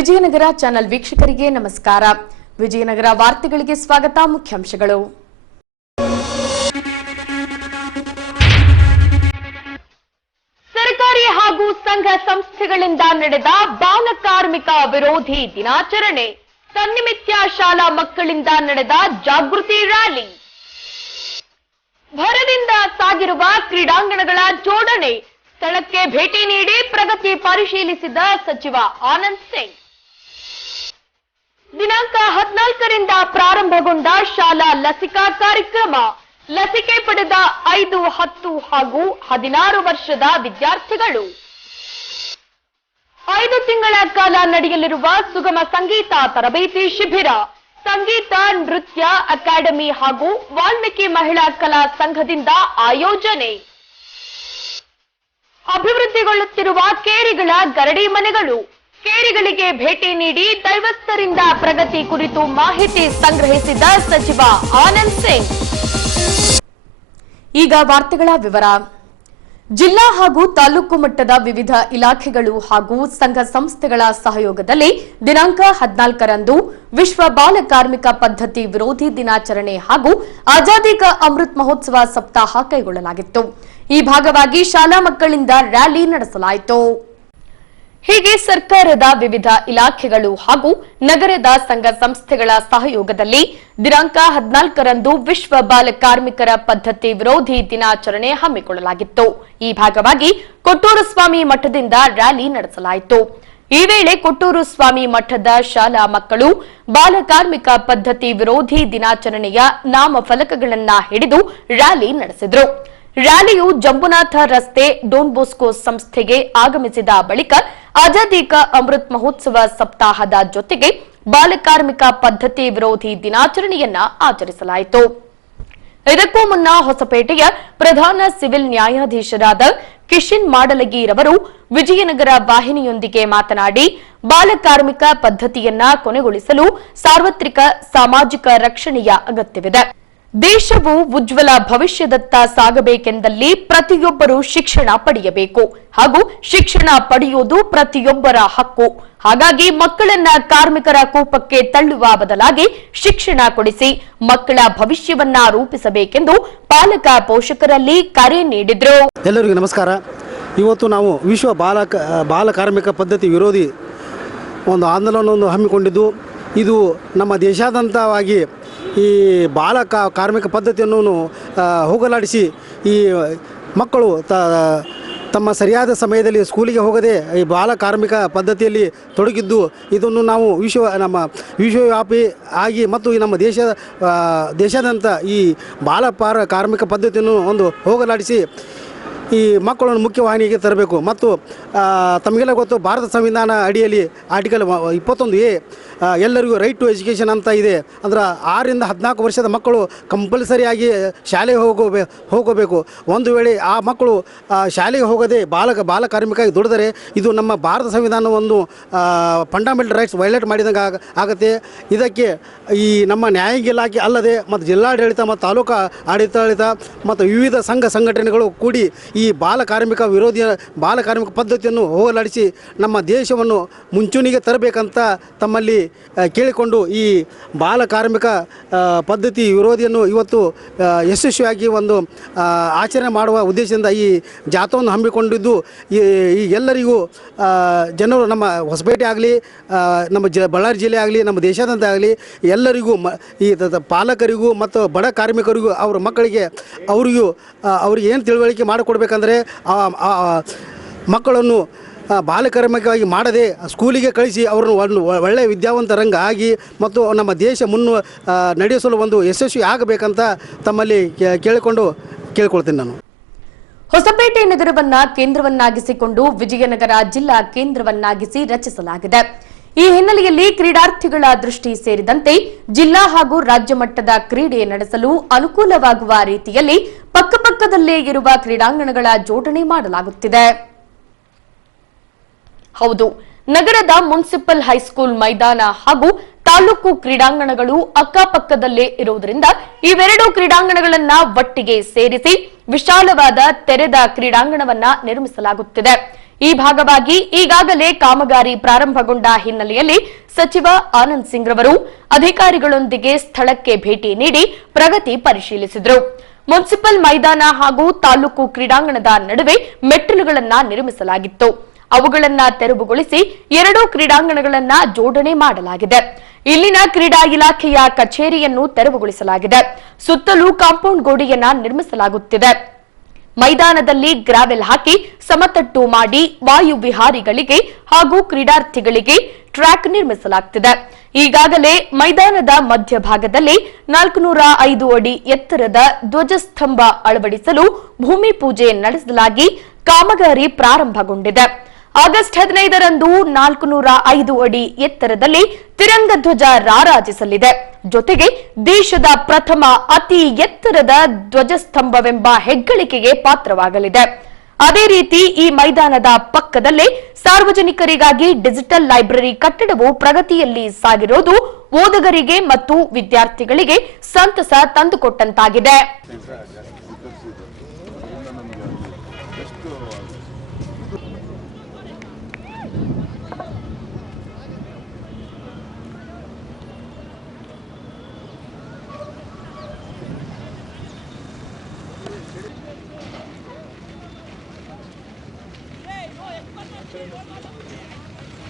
Vijayanagara channel ವೀಕ್ಷಕರಿಗೆ ನಮಸ್ಕಾರ. ವಿಜಯನಗರ ವಾರ್ತೆಗಳಿಗೆ ಸ್ವಾಗತ. ಮುಖ್ಯಾಂಶಗಳು. ಸರ್ಕಾರಿ ಹಾಗೂ ಸಂಘ ಸಂಸ್ಥೆಗಳಿಂದ ನಡೆದ ಬಾಲಕಾರ್ಮಿಕ ವಿರೋಧಿ ದಿನಾಚರಣೆ, ತನ್ನಿಮಿತ್ಯ ಶಾಲಾ ಮಕ್ಕಳಿಂದ ನಡೆದ ಜಾಗೃತಿ ರ್ಯಾಲಿ, ಭರದಿಂದ ಸಾಗಿರುವ ಕ್ರೀಡಾಂಗಣಗಳ ಜೋಡಣೆ, ಸ್ಥಳಕ್ಕೆ ಭೇಟಿ ನೀಡಿ ಪ್ರಗತಿ ಪರಿಶೀಲಿಸಿದ ಸಚಿವ ಆನಂದ್ ಸಿಂಗ್. ದಿನಾಂಕ 14ರಿಂದ ಪ್ರಾರಂಭಗೊಂಡ ಶಾಲಾ ಲಸಿಕಾ ಕಾರ್ಯಕ್ರಮ, ಲಸಿಕೆ ಪಡೆದ 5, 10 ಹಾಗೂ 16 ವರ್ಷದ ವಿದ್ಯಾರ್ಥಿಗಳು. 5 ತಿಂಗಳ ಕಾಲ ನಡೆಯಲಿರುವ ಸುಗಮ ಸಂಗೀತ ತರಬೇತಿ ಶಿಬಿರ, ಸಂಗೀತ ನೃತ್ಯ ಅಕಾಡೆಮಿ ಹಾಗೂ ವಾಲ್ಮೀಕಿ ಮಹಿಳಾ ಕಲಾ ಸಂಘದಿಂದ ಆಯೋಜನೆ. ಅಭಿವೃದ್ಧಿಗೊಳ್ಳುತ್ತಿರುವ ಕೇರಿಗಳ ಗರಡಿ ಮನೆಗಳು, ಕೇರಿಗಳಿಗೆ ಭೇಟಿ ನೀಡಿ ದೈವಸ್ಥರಿಂದ ಪ್ರಗತಿ ಕುರಿತು ಮಾಹಿತಿ ಸಂಗ್ರಹಿಸಿದ ಸಚಿವ ಆನಂದ್ ಸಿಂಗ್. ಈಗ ವಾರ್ತೆಗಳ ವಿವರ. ಜಿಲ್ಲಾ ಹಾಗೂ ತಾಲೂಕು ಮಟ್ಟದ ವಿವಿಧ ಇಲಾಖೆಗಳು ಹಾಗೂ ಸಂಘ ಸಂಸ್ಥೆಗಳ ಸಹಯೋಗದಲ್ಲಿ ದಿನಾಂಕ 14ರಂದು ವಿಶ್ವ ಬಾಲ ಕಾರ್ಮಿಕ ಪದ್ಧತಿ ವಿರೋಧಿ ದಿನಾಚರಣೆ ಹಾಗೂ ಆಜಾದಿ ಕಾ ಅಮೃತ್ ಮಹೋತ್ಸವ ಸಪ್ತಾಹ ಕೈಗೊಳ್ಳಲಾಗಿತ್ತು. ಈ ಭಾಗವಾಗಿ ಶಾಲಾ ಮಕ್ಕಳಿಂದ ರ್ಯಾಲಿ ನಡೆಸಲಾಯಿತು. ಹೀಗೆ ಸರ್ಕಾರದ ವಿವಿಧ ಇಲಾಖೆಗಳು ಹಾಗೂ ನಗರದ ಸಂಘ ಸಂಸ್ಥೆಗಳ ಸಹಯೋಗದಲ್ಲಿ ದಿನಾಂಕ 14ರಂದು ವಿಶ್ವ ಬಾಲ ಕಾರ್ಮಿಕರ ಪದ್ಧತಿ ವಿರೋಧಿ ದಿನಾಚರಣೆ ಹಮ್ಮಿಕೊಳ್ಳಲಾಗಿತ್ತು. ಈ ಭಾಗವಾಗಿ ಕೊಟ್ಟೂರು ಸ್ವಾಮಿ ಮಠದಿಂದ ರ್ಯಾಲಿ ನಡೆಸಲಾಯಿತು. ಈ ವೇಳೆ ಕೊಟ್ಟೂರು ಸ್ವಾಮಿ ಮಠದ ಶಾಲಾ ಮಕ್ಕಳು ಬಾಲ ಕಾರ್ಮಿಕ ಪದ್ಧತಿ ವಿರೋಧಿ ದಿನಾಚರಣೆಯ ನಾಮಫಲಕಗಳನ್ನು ಹಿಡಿದು ರ್ಯಾಲಿ ನಡೆಸಿದರು. ರ್ಯಾಲಿಯು ಜಂಬುನಾಥ ರಸ್ತೆ ಡೋನ್ ಬೋಸ್ಕೋ ಸಂಸ್ಥೆಗೆ ಆಗಮಿಸಿದ ಬಳಿಕ ಆಜಾದಿ ಕಾ ಅಮೃತ್ ಮಹೋತ್ಸವ ಸಪ್ತಾಹದ ಜೊತೆಗೆ ಬಾಲಕಾರ್ಮಿಕ ಪದ್ಧತಿ ವಿರೋಧಿ ದಿನಾಚರಣೆಯನ್ನ ಆಚರಿಸಲಾಯಿತು. ಇದಕ್ಕೂ ಮುನ್ನ ಹೊಸಪೇಟೆಯ ಪ್ರಧಾನ ಸಿವಿಲ್ ನ್ಯಾಯಾಧೀಶರಾದ ಕಿಶನ್ ಮಾಡಲಗಿರವರು ವಿಜಯನಗರ ವಾಹಿನಿಯೊಂದಿಗೆ ಮಾತನಾಡಿ, ಬಾಲಕಾರ್ಮಿಕ ಪದ್ಧತಿಯನ್ನ ಕೊನೆಗೊಳಿಸಲು ಸಾರ್ವತ್ರಿಕ ಸಾಮಾಜಿಕ ರಕ್ಷಣೆಯ ಅಗತ್ಯವಿದೆ. ದೇಶವು ಉಜ್ವಲ ಭವಿಷ್ಯದತ್ತ ಸಾಗಬೇಕೆಂದಲ್ಲಿ ಪ್ರತಿಯೊಬ್ಬರು ಶಿಕ್ಷಣ ಪಡೆಯಬೇಕು ಹಾಗೂ ಶಿಕ್ಷಣ ಪಡೆಯುವುದು ಪ್ರತಿಯೊಬ್ಬರ ಹಕ್ಕು. ಹಾಗಾಗಿ ಮಕ್ಕಳನ್ನ ಕಾರ್ಮಿಕರ ಕೂಪಕ್ಕೆ ತಳ್ಳುವ ಬದಲಾಗಿ ಶಿಕ್ಷಣ ಕೊಡಿಸಿ ಮಕ್ಕಳ ಭವಿಷ್ಯವನ್ನ ರೂಪಿಸಬೇಕೆಂದು ಪಾಲಕ ಪೋಷಕರಲ್ಲಿ ಕರೆ ನೀಡಿದರು. ಎಲ್ಲರಿಗೂ ನಮಸ್ಕಾರ. ಇವತ್ತು ನಾವು ವಿಶ್ವ ಬಾಲ ಕಾರ್ಮಿಕ ಪದ್ಧತಿ ವಿರೋಧಿ ಒಂದು ಆಂದೋಲನವನ್ನು ಹಮ್ಮಿಕೊಂಡಿದ್ದು, ಇದು ನಮ್ಮ ದೇಶಾದ್ಯಂತವಾಗಿ ಈ ಕಾರ್ಮಿಕ ಪದ್ಧತಿಯನ್ನು ಹೋಗಲಾಡಿಸಿ ಈ ಮಕ್ಕಳು ತಮ್ಮ ಸರಿಯಾದ ಸಮಯದಲ್ಲಿ ಸ್ಕೂಲಿಗೆ ಹೋಗದೆ ಈ ಬಾಲ ಕಾರ್ಮಿಕ ಪದ್ಧತಿಯಲ್ಲಿ ತೊಡಗಿದ್ದು, ಇದನ್ನು ನಾವು ವಿಶ್ವವ್ಯಾಪಿ ಆಗಿ ಮತ್ತು ನಮ್ಮ ದೇಶಾದ್ಯಂತ ಈ ಕಾರ್ಮಿಕ ಪದ್ಧತಿಯನ್ನು ಒಂದು ಹೋಗಲಾಡಿಸಿ ಈ ಮಕ್ಕಳನ್ನು ಮುಖ್ಯವಾಹಿನಿಗೆ ತರಬೇಕು. ಮತ್ತು ತಮಗೆಲ್ಲ ಗೊತ್ತು, ಭಾರತ ಸಂವಿಧಾನ ಅಡಿಯಲ್ಲಿ ಆರ್ಟಿಕಲ್ 21A ಎಲ್ಲರಿಗೂ ರೈಟ್ ಟು ಎಜುಕೇಷನ್ ಅಂತ ಇದೆ. ಅಂದ್ರೆ 6ರಿಂದ 14 ವರ್ಷದ ಮಕ್ಕಳು ಕಂಪಲ್ಸರಿಯಾಗಿ ಶಾಲೆಗೆ ಹೋಗಬೇಕು. ಒಂದು ವೇಳೆ ಆ ಮಕ್ಕಳು ಶಾಲೆಗೆ ಹೋಗದೆ ಬಾಲ ಕಾರ್ಮಿಕವಾಗಿ ದುಡಿದರೆ ಇದು ನಮ್ಮ ಭಾರತ ಸಂವಿಧಾನವನ್ನು ಫಂಡಮೆಂಟಲ್ ರೈಟ್ಸ್ ವೈಲೇಟ್ ಮಾಡಿದಂಗೆ ಆಗುತ್ತೆ. ಇದಕ್ಕೆ ಈ ನಮ್ಮ ನ್ಯಾಯಾಂಗ ಇಲಾಖೆ ಅಲ್ಲದೆ ಮತ್ತು ಜಿಲ್ಲಾಡಳಿತ ಮತ್ತು ತಾಲೂಕು ಆಡಳಿತ ಮತ್ತು ವಿವಿಧ ಸಂಘ ಸಂಘಟನೆಗಳು ಕೂಡಿ ಈ ಬಾಲ ಕಾರ್ಮಿಕ ಪದ್ಧತಿಯನ್ನು ಹೋಗಲಾಡಿಸಿ ನಮ್ಮ ದೇಶವನ್ನು ಮುಂಚೂಣಿಗೆ ತರಬೇಕಂತ ತಮ್ಮಲ್ಲಿ ಕೇಳಿಕೊಂಡು ಈ ಬಾಲ ಕಾರ್ಮಿಕ ಪದ್ಧತಿ ವಿರೋಧಿಯನ್ನು ಇವತ್ತು ಯಶಸ್ವಿಯಾಗಿ ಒಂದು ಆಚರಣೆ ಮಾಡುವ ಉದ್ದೇಶದಿಂದ ಈ ಜಾಥಾವನ್ನು ಹಮ್ಮಿಕೊಂಡಿದ್ದು, ಈ ಎಲ್ಲರಿಗೂ ಜನರು ನಮ್ಮ ಹೊಸಪೇಟೆ ಆಗಲಿ, ನಮ್ಮ ಬಳ್ಳಾರಿ ಜಿಲ್ಲೆ ಆಗಲಿ, ನಮ್ಮ ದೇಶಾದ್ಯಂತ ಆಗಲಿ ಎಲ್ಲರಿಗೂ ಈ ಪಾಲಕರಿಗೂ ಮತ್ತು ಬಡ ಕಾರ್ಮಿಕರಿಗೂ ಅವರ ಮಕ್ಕಳಿಗೆ ಅವ್ರಿಗೆ ಏನು ತಿಳುವಳಿಕೆ ಮಾಡಿಕೊಡ್ಬೇಕಂದ್ರೆ ಮಕ್ಕಳನ್ನು ಬಾಲಕಾರ್ಮಿಕವಾಗಿ ಮಾಡದೆ ಸ್ಕೂಲಿಗೆ ಕಳಿಸಿ ಅವರನ್ನು ಒಂದು ಒಳ್ಳೆಯ ವಿದ್ಯಾವಂತರಂಗ ಆಗಿ ಮತ್ತು ನಮ್ಮ ದೇಶ ನಡೆಸಲು ಒಂದು ಯಶಸ್ವಿ ಆಗಬೇಕಂತ ತಮ್ಮಲ್ಲಿ ಕೇಳಿಕೊಳ್ತೀನಿ ನಾನು. ಹೊಸಪೇಟೆ ನಗರವನ್ನ ಕೇಂದ್ರವನ್ನಾಗಿಸಿಕೊಂಡು ವಿಜಯನಗರ ಜಿಲ್ಲಾ ಕೇಂದ್ರವನ್ನಾಗಿಸಿ ರಚಿಸಲಾಗಿದೆ. ಈ ಹಿನ್ನೆಲೆಯಲ್ಲಿ ಕ್ರೀಡಾರ್ಥಿಗಳ ದೃಷ್ಟಿ ಸೇರಿದಂತೆ ಜಿಲ್ಲಾ ಹಾಗೂ ರಾಜ್ಯ ಮಟ್ಟದ ಕ್ರೀಡೆ ನಡೆಸಲು ಅನುಕೂಲವಾಗುವ ರೀತಿಯಲ್ಲಿ ಪಕ್ಕಪಕ್ಕದಲ್ಲೇ ಇರುವ ಕ್ರೀಡಾಂಗಣಗಳ ಜೋಡಣೆ ಮಾಡಲಾಗುತ್ತಿದೆ. ಹೌದು, ನಗರದ ಮುನ್ಸಿಪಲ್ ಹೈಸ್ಕೂಲ್ ಮೈದಾನ ಹಾಗೂ ತಾಲೂಕು ಕ್ರೀಡಾಂಗಣಗಳು ಅಕ್ಕಪಕ್ಕದಲ್ಲೇ ಇರುವುದರಿಂದ ಇವೆರಡು ಕ್ರೀಡಾಂಗಣಗಳನ್ನ ಒಟ್ಟಿಗೆ ಸೇರಿಸಿ ವಿಶಾಲವಾದ ತೆರೆದ ಕ್ರೀಡಾಂಗಣವನ್ನ ನಿರ್ಮಿಸಲಾಗುತ್ತಿದೆ. ಈ ಭಾಗವಾಗಿ ಈಗಾಗಲೇ ಕಾಮಗಾರಿ ಪ್ರಾರಂಭಗೊಂಡ ಹಿನ್ನೆಲೆಯಲ್ಲಿ ಸಚಿವ ಆನಂದ್ ಸಿಂಗ್ ರವರು ಅಧಿಕಾರಿಗಳೊಂದಿಗೆ ಸ್ಥಳಕ್ಕೆ ಭೇಟಿ ನೀಡಿ ಪ್ರಗತಿ ಪರಿಶೀಲಿಸಿದರು. ಮುನ್ಸಿಪಲ್ ಮೈದಾನ ಹಾಗೂ ತಾಲೂಕು ಕ್ರೀಡಾಂಗಣದ ನಡುವೆ ಮೆಟ್ಟಿಲುಗಳನ್ನು ನಿರ್ಮಿಸಲಾಗಿತ್ತು. ಅವುಗಳನ್ನು ತೆರವುಗೊಳಿಸಿ 2 ಕ್ರೀಡಾಂಗಣಗಳನ್ನು ಜೋಡಣೆ ಮಾಡಲಾಗಿದೆ. ಇಲ್ಲಿನ ಕ್ರೀಡಾ ಇಲಾಖೆಯ ಕಚೇರಿಯನ್ನು ತೆರವುಗೊಳಿಸಲಾಗಿದೆ. ಸುತ್ತಲೂ ಕಾಂಪೌಂಡ್ ಗೋಡೆಯನ್ನ ನಿರ್ಮಿಸಲಾಗುತ್ತಿದೆ. ಮೈದಾನದಲ್ಲಿ ಗ್ರಾವೆಲ್ ಹಾಕಿ ಸಮತಟ್ಟು ಮಾಡಿ ವಾಯು ವಿಹಾರಿಗಳಿಗೆ ಹಾಗೂ ಕ್ರೀಡಾರ್ಥಿಗಳಿಗೆ ಟ್ರ್ಯಾಕ್ ನಿರ್ಮಿಸಲಾಗುತ್ತಿದೆ. ಈಗಾಗಲೇ ಮೈದಾನದ ಮಧ್ಯಭಾಗದಲ್ಲಿ 405 ಅಡಿ ಎತ್ತರದ ಧ್ವಜಸ್ತಂಭ ಅಳವಡಿಸಲು ಭೂಮಿ ಪೂಜೆ ನಡೆಸಲಾಗಿ ಕಾಮಗಾರಿ ಪ್ರಾರಂಭಗೊಂಡಿದೆ. ಆಗಸ್ಟ್ 15ರಂದು 405 ಅಡಿ ಎತ್ತರದಲ್ಲಿ ತಿರಂಗ ಧ್ವಜ ರಾರಾಜಿಸಲಿದೆ. ಜೊತೆಗೆ ದೇಶದ ಪ್ರಥಮ ಅತಿ ಎತ್ತರದ ಧ್ವಜಸ್ತಂಭವೆಂಬ ಹೆಗ್ಗಳಿಕೆಗೆ ಪಾತ್ರವಾಗಲಿದೆ. ಅದೇ ರೀತಿ ಈ ಮೈದಾನದ ಪಕ್ಕದಲ್ಲೇ ಸಾರ್ವಜನಿಕರಿಗಾಗಿ ಡಿಜಿಟಲ್ ಲೈಬ್ರರಿ ಕಟ್ಟಡವು ಪ್ರಗತಿಯಲ್ಲಿ ಸಾಗಿರುವುದು ಓದುಗರಿಗೆ ಮತ್ತು ವಿದ್ಯಾರ್ಥಿಗಳಿಗೆ ಸಂತಸ ತಂದುಕೊಟ್ಟಂತಾಗಿದೆ.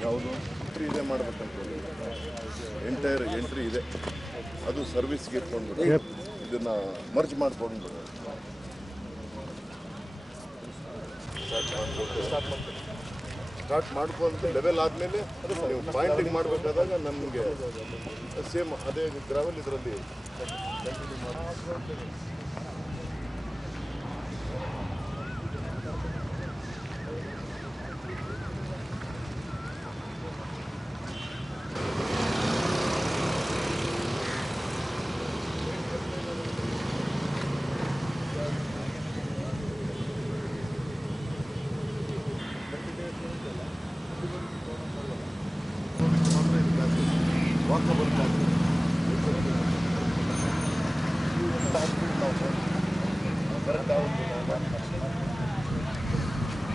ಯಾವುದು ಎಂಟ್ರಿ ಇದೆ ಮಾಡಬೇಕಂತ ಎಂಟೈರ್ ಎಂಟ್ರಿ ಇದೆ, ಅದು ಸರ್ವಿಸ್ಗೆ ಇಟ್ಕೊಂಡು ಇದನ್ನು ಮರ್ಜ್ ಮಾಡಿಕೊಂಡು ಸ್ಟಾರ್ಟ್ ಮಾಡ್ಕೊಂಡು ಲೆವೆಲ್ ಆದಮೇಲೆ ನೀವು ಪಾಯಿಂಟಿಂಗ್ ಮಾಡಬೇಕಾದಾಗ ನಮಗೆ ಸೇಮ್ ಅದೇ ಗ್ರಾವೆಲ್ ಇದರಲ್ಲಿ ಕಂಟಿನ್ಯೂ ಮಾಡಿ.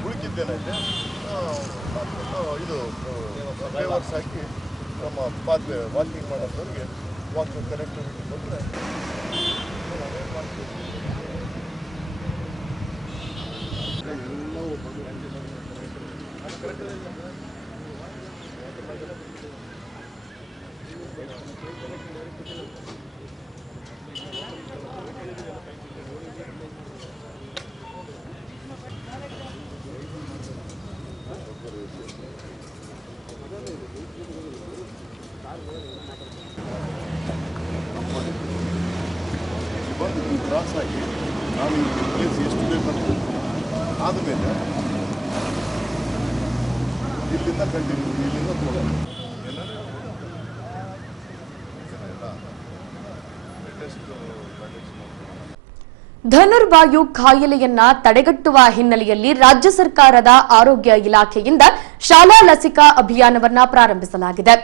ಉಳಿಕಿದ್ದೇನೈತೆ ಇದು ಫ್ಲೇವರ್ಸ್ ಹಾಕಿ ನಮ್ಮ ಪಾತ್ವೆ ವಾಕಿಂಗ್ ಮಾಡೋದವ್ರಿಗೆ ವಾಕ್ ಕನೆಕ್ಟಿವಿಟಿ ಕೊಟ್ಟರೆ ಬಂದು ಕ್ರಾಸ್ ಆಗಿ ನಾನು ಈ ಪ್ಲೇಸ್ ಎಷ್ಟು ಬೇಕಂತ ಆದಮೇಲೆ ಇಲ್ಲಿಂದ ಕಂಟಿನ್ಯೂ ಇಲ್ಲಿಂದ ಹೋಗೋದು ಧನುರ್ವಾಯು ಕಾಯಿಲೆಯನ್ನ ತಡೆಗಟ್ಟುವ ಹಿನ್ನೆಲೆಯಲ್ಲಿ ರಾಜ್ಯ ಸರ್ಕಾರದ ಆರೋಗ್ಯ ಇಲಾಖೆಯಿಂದ ಶಾಲಾ ಲಸಿಕಾ ಅಭಿಯಾನವನ್ನ ಪ್ರಾರಂಭಿಸಲಾಗಿದೆ.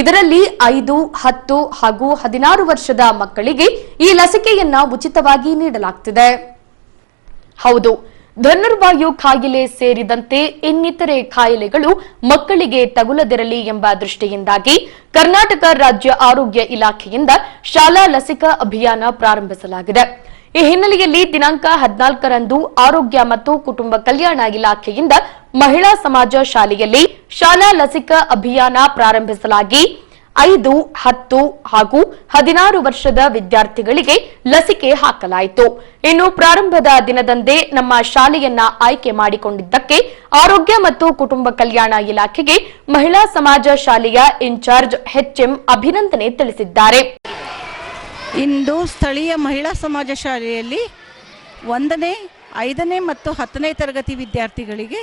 ಇದರಲ್ಲಿ 5, 10 ಹಾಗೂ 16 ವರ್ಷದ ಮಕ್ಕಳಿಗೆ ಈ ಲಸಿಕೆಯನ್ನ ಉಚಿತವಾಗಿ ನೀಡಲಾಗುತ್ತಿದೆ. ಹೌದು, ಧನುರ್ವಾಯು ಕಾಯಿಲೆ ಸೇರಿದಂತೆ ಇನ್ನಿತರೆ ಕಾಯಿಲೆಗಳು ಮಕ್ಕಳಿಗೆ ತಗುಲದಿರಲಿ ಎಂಬ ದೃಷ್ಟಿಯಿಂದಾಗಿ ಕರ್ನಾಟಕ ರಾಜ್ಯ ಆರೋಗ್ಯ ಇಲಾಖೆಯಿಂದ ಶಾಲಾ ಲಸಿಕಾ ಅಭಿಯಾನ ಪ್ರಾರಂಭಿಸಲಾಗಿದೆ. ಈ ಹಿನ್ನೆಲೆಯಲ್ಲಿ ದಿನಾಂಕ 14ರಂದು ಆರೋಗ್ಯ ಮತ್ತು ಕುಟುಂಬ ಕಲ್ಯಾಣ ಇಲಾಖೆಯಿಂದ ಮಹಿಳಾ ಸಮಾಜ ಶಾಲೆಯಲ್ಲಿ ಶಾಲಾ ಲಸಿಕಾ ಅಭಿಯಾನ ಪ್ರಾರಂಭಿಸಲಾಗಿ 5, 10 ಹಾಗೂ 16 ವರ್ಷದ ವಿದ್ಯಾರ್ಥಿಗಳಿಗೆ ಲಸಿಕೆ ಹಾಕಲಾಯಿತು. ಇನ್ನು ಪ್ರಾರಂಭದ ದಿನದಂದೇ ನಮ್ಮ ಶಾಲೆಯನ್ನ ಆಯ್ಕೆ ಮಾಡಿಕೊಂಡಿದ್ದಕ್ಕೆ ಆರೋಗ್ಯ ಮತ್ತು ಕುಟುಂಬ ಕಲ್ಯಾಣ ಇಲಾಖೆಗೆ ಮಹಿಳಾ ಸಮಾಜ ಶಾಲೆಯ ಇನ್ಚಾರ್ಜ್ HM ಅಭಿನಂದನೆ ತಿಳಿಸಿದ್ದಾರೆ. ಇಂದು ಸ್ಥಳೀಯ ಮಹಿಳಾ ಸಮಾಜ ಶಾಲೆಯಲ್ಲಿ 1ನೇ, 5ನೇ ಮತ್ತು 10ನೇ ತರಗತಿ ವಿದ್ಯಾರ್ಥಿಗಳಿಗೆ